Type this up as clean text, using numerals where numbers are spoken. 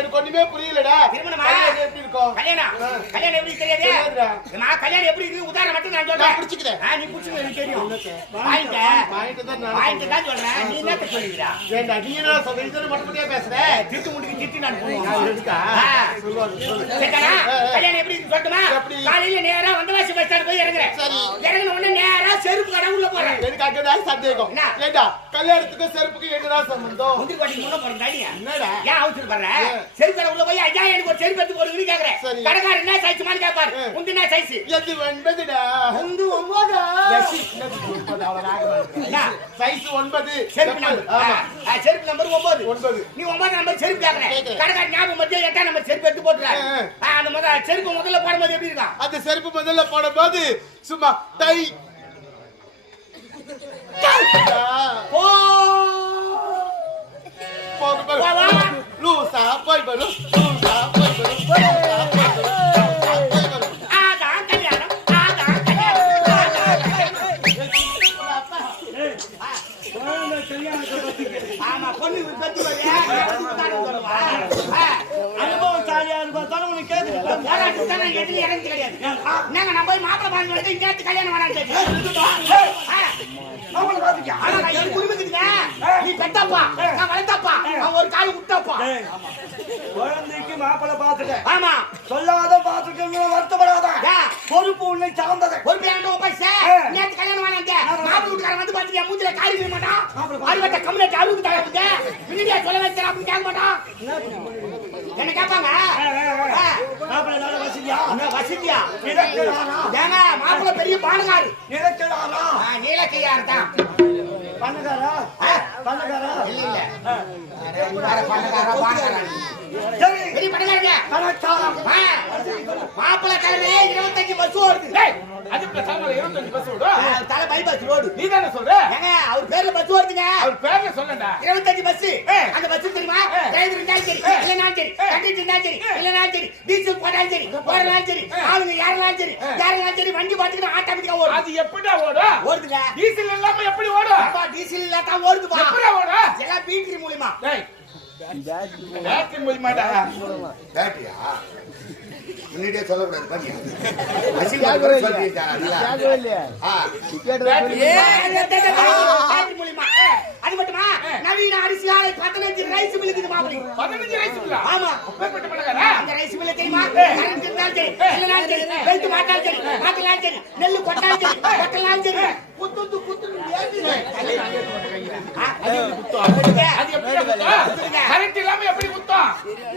எனக்கு ஒண்ணுமே புரியலடா. திருமணமா எப்படி இருக்கும்? கல்யாணம் எப்படி தெரியாது? நான் கல்யாணம் எப்படி இருக்கு உதாரணம் மட்டும் நான் சொல்றேன். புடிச்சுக்கிறேன். நீ புடிச்சுக்க எனக்கு தெரியும். பாயிண்ட் தான் சொல்றேன். நீ என்ன சொல்லுவீரா? ஏண்டா நீ என்ன சொல்ற? இது மட்டும் மட்டும் பேசுற. திட்டு முடிக்கு திட்டு நான் போறேன். இருக்கா? சரிடா. கல்யாணம் எப்படி இருக்கு சொல்லட்டுமா? காலையில நேரா வந்தவாசி பஸ் ஸ்டாண்ட் போய் இறங்குறேன். சரி. இறங்குன உடனே நேரா செருப்பு கடை உள்ள போறேன். எனக்கு அங்கதான் சந்தேகம். ஏண்டா கல்யாணத்துக்கு செருப்புக்கு என்னடா சம்பந்தம்? முந்திரி கோட்டி முன்ன போறேன் தாடியா. என்னடா? ஏன் அவசர பண்ற? செருப்பு கடை உள்ள போய் ஐயா எனக்கு ஒரு செருப்பு எடுத்து போடுன்னு கேக்குறேன். கடைக்காரர் என்ன சைஸ் மாதிரி கேட்பாரு. முந்தி என்ன சைஸ்? எது 9டா. முந்து 9டா. சைஸ் 9. செருப்பு நம்பர். ஆமா. செருப்பு நம்பர் 9. நீ 9 நம்பர் செருப்பு கேக்குறேன். கடைக்காரர் ஞாபகம் மத்திய 8 நம்பர் செருப்பு எடுத்து போடுறாரு. அந்த முதல்ல செருப்பு முதல்ல போடும்போது எப்படி இருக்கா? அந்த செருப்பு முதல்ல போடும்போது சும்மா டை ஓ லூசா போய் வரும். ஆமா பொண்ணு பத்தி அனுபவம் சாலியா இருந்தாலும் உனக்கு கேக்குது. எதுல இறங்கி கிடையாது. நாங்க நம்ம போய் மாப்பிள பாந்து இங்க கல்யாணம் வேணாம். அவங்கள பாத்துக்க. ஆனா நான் என் குடும்பத்துக்கு நீ பெத்தப்பா நான் வளர்த்தப்பா அவன் ஒரு கால் விட்டப்பா. குழந்தைக்கு மாப்பிள பாத்துக்க. ஆமா சொல்லாத பாத்துக்க வருத்தப்படாத. பொறுப்பு உன்னை சார்ந்தது. பொறுப்பு ஏன்டா பைசா நேத்து கல்யாணம் வேணாம். மாப்பிள வீட்டுக்காரன் வந்து பாத்துக்க மூஞ்சில காரி போட மாட்டான். அறுவட்ட கம்யூனிட்டி அறுவுக்கு தரவுங்க. மினிடியா சொல்ல வைக்கிற அப்படி கேட்க மாட்டான். என்ன கேட்பாங்க? மாப்பிள நல்ல வசதியா? வசதியா? ஏங்க மாப்பிள பெரிய பானகாரு. நிலக்கடாரா? நீலக்கையார் தான். பண்ணகாரா? பண்ணகாரா? இல்ல. பண்ணகாரா பானகாரா? சரி பெரிய பண்ணகாரங்க. கணக்காரம். மாப்பிள கிழமை 25 பஸ் ஓடுது. டேய் அதுக்கு சாமல 25 பஸ் ஓடு. தல பைபாஸ் ரோடு. நீ தான சொல்ற? ஏங்க அவர் பேர்ல பஸ் ஓடுதுங்க. அவர் பேர்ல சொல்லடா. 25 பஸ். அந்த பஸ் தெரியுமா? டிரைவர் இருந்தாலும் சரி இல்லனாலும் சரி கண்டிட்டு இருந்தாலும் சரி இல்லனாலும் சரி டீசல் போட்டாலும் சரி போறனாலும் சரி ஆளுங்க யாரெல்லாம் சரி வண்டி பாத்துக்கிட்டு ஆட்டோமேட்டிக்கா ஓடும். அது எப்படிடா ஓடும்? ஓடுதுங்க. டீசல் இல்லாம எப்படி ஓடும்? அப்பா டீசல் இல்லாம ஓடுதுப்பா. எப்படி ஓடும்? எல்லாம் பேட்டரி மூலமா. டேய் பேட்டரி மூலமாடா. பேட்டரியா? முன்னிட்டே சொல்லக்கூடாது பாத்தியா? அசிங்கமா சொல்லிட்டா இல்ல. இல்லையா? பேட்டரி மூலமா. அது மட்டுமா? நவீன அரிசி ஆலை 15 ரைஸ் மில் இருக்குது மாப்ள. 15 ரைஸ் மில். ஆமா. அப்பேற்பட்ட பண்ணகாரா? அந்த ரைஸ் மில் தெரியுமா? கரண்ட் இருந்தாலும் சரி இல்லனாலும் சரி வெல்ட் மாட்டாலும் சரி மாட்டலாம் சரி நெல்லு கொட்டாலும் சரி கொட்டலாம் சரி குத்து ஏதி. அது எப்படி குத்தும்? கரண்ட் இல்லாம எப்படி குத்தும்?